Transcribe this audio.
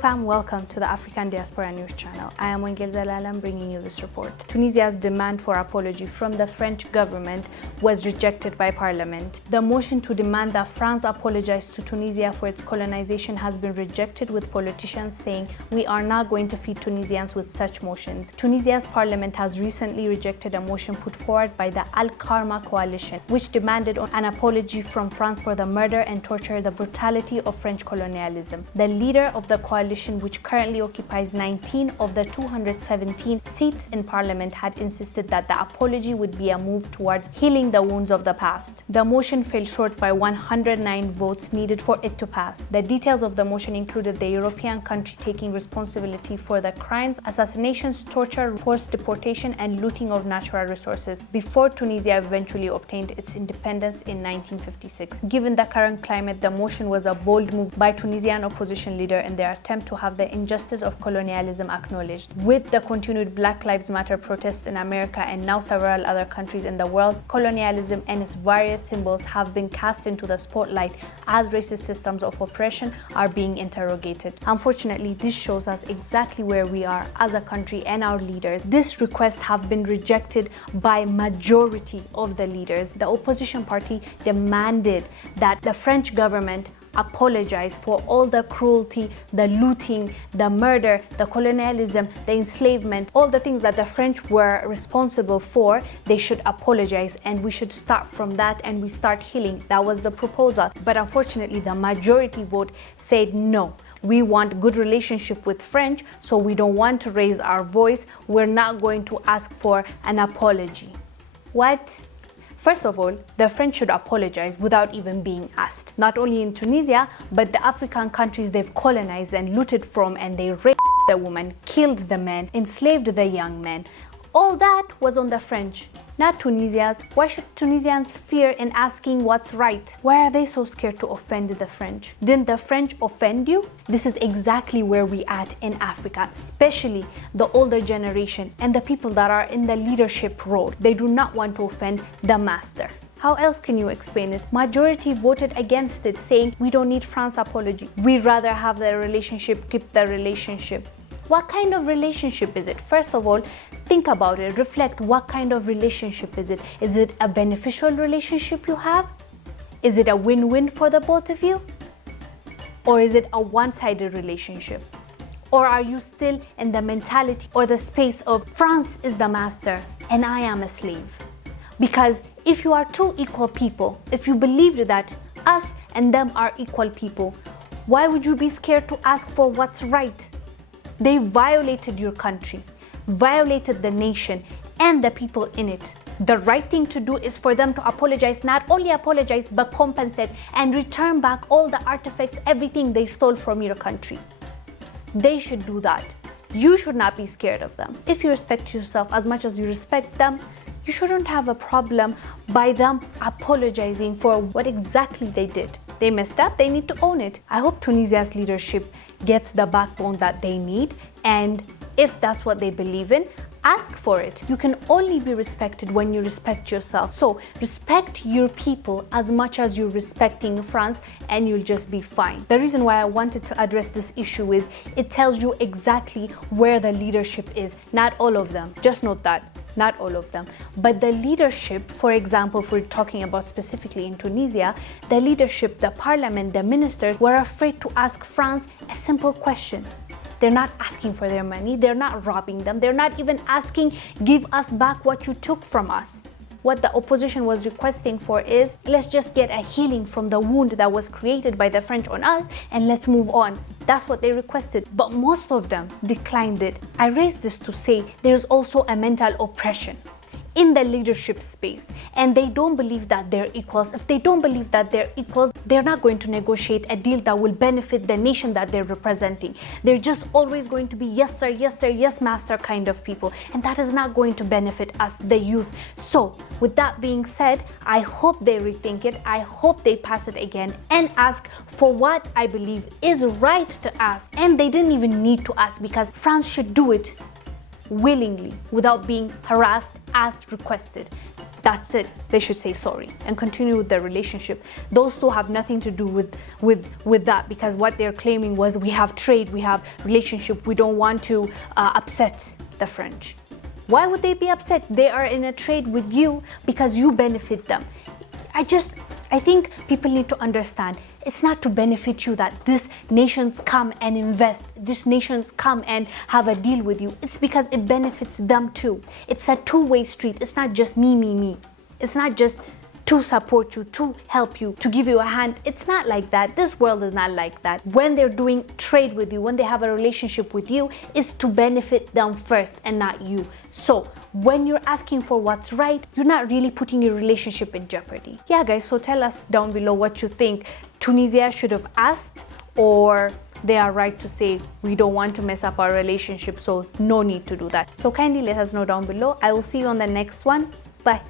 fam, welcome to the African Diaspora News Channel. I am Wongel Zelalem bringing you this report. Tunisia's demand for apology from the French government was rejected by parliament. The motion to demand that France apologize to Tunisia for its colonization has been rejected, with politicians saying, "We are not going to feed Tunisians with such motions." Tunisia's parliament has recently rejected a motion put forward by the Al-Karma coalition, which demanded an apology from France for the murder and torture, the brutality of French colonialism. The leader of the coalition, which currently occupies 19 of the 217 seats in parliament, had insisted that the apology would be a move towards healing the wounds of the past. The motion fell short by 109 votes needed for it to pass. The details of the motion included the European country taking responsibility for the crimes, assassinations, torture, forced deportation, and looting of natural resources before Tunisia eventually obtained its independence in 1956. Given the current climate, the motion was a bold move by Tunisian opposition leader in their attempt to have the injustice of colonialism acknowledged. With the continued Black Lives Matter protests in America and now several other countries in the world, colonialism and its various symbols have been cast into the spotlight as racist systems of oppression are being interrogated. Unfortunately, this shows us exactly where we are as a country and our leaders. This request have been rejected by majority of the leaders. The opposition party demanded that the French government apologize for all the cruelty, the looting, the murder, the colonialism, the enslavement, all the things that the French were responsible for. They should apologize, and we should start from that and we start healing. That was the proposal. But unfortunately, the majority vote said no. We want good relationship with French, so we don't want to raise our voice. We're not going to ask for an apology. What? First of all, the French should apologize without even being asked. Not only in Tunisia, but the African countries they've colonized and looted from, and they raped the women, killed the men, enslaved the young men. All that was on the French, not Tunisians. Why should Tunisians fear in asking what's right? Why are they so scared to offend the French? Didn't the French offend you? This is exactly where we at in Africa, especially the older generation and the people that are in the leadership role. They do not want to offend the master. How else can you explain it? Majority voted against it, saying we don't need France apology. We'd rather have the relationship, keep the relationship. What kind of relationship is it? First of all, think about it, reflect. What kind of relationship is it? Is it a beneficial relationship you have? Is it a win-win for the both of you? Or is it a one-sided relationship? Or are you still in the mentality or the space of France is the master and I am a slave? Because if you are two equal people, if you believed that us and them are equal people, why would you be scared to ask for what's right? They violated your country, violated the nation and the people in it. The right thing to do is for them to apologize, not only apologize, but compensate and return back all the artifacts, everything they stole from your country. They should do that. You should not be scared of them. If you respect yourself as much as you respect them, you shouldn't have a problem by them apologizing for what exactly they did. They messed up, they need to own it. I hope Tunisia's leadership gets the backbone that they need, and if that's what they believe in, ask for it. You can only be respected when you respect yourself. So respect your people as much as you're respecting France, and you'll just be fine. The reason why I wanted to address this issue is it tells you exactly where the leadership is. Not all of them, just note that. Not all of them, but the leadership, for example, if we're talking about specifically in Tunisia, the leadership, the parliament, the ministers were afraid to ask France a simple question. They're not asking for their money, they're not robbing them, they're not even asking, give us back what you took from us. What the opposition was requesting for is, let's just get a healing from the wound that was created by the French on us and let's move on. That's what they requested, but most of them declined it. I raised this to say there's also a mental oppression in the leadership space, and they don't believe that they're equals. If they don't believe that they're equals, they're not going to negotiate a deal that will benefit the nation that they're representing. They're just always going to be yes sir, yes master kind of people, and that is not going to benefit us, the youth. So with that being said, I hope they rethink it. I hope they pass it again and ask for what I believe is right to ask. And they didn't even need to ask, because France should do it willingly without being harassed as requested. that's it. They should say sorry and continue with their relationship. Those two have nothing to do with that, because what they're claiming was, we have trade, we have relationship, we don't want to upset the French. Why would they be upset? They are in a trade with you because you benefit them. I think people need to understand, it's not to benefit you that these nations come and invest, these nations come and have a deal with you. It's because it benefits them too. It's a two-way street. It's not just me. It's not just to support you, to help you, to give you a hand. It's not like that. This world is not like that. When they're doing trade with you, when they have a relationship with you, it's to benefit them first and not you. So when you're asking for what's right, you're not really putting your relationship in jeopardy. Yeah guys, so tell us down below what you think. Tunisia should have asked, or they are right to say, we don't want to mess up our relationship, so no need to do that. So kindly let us know down below. I will see you on the next one. Bye.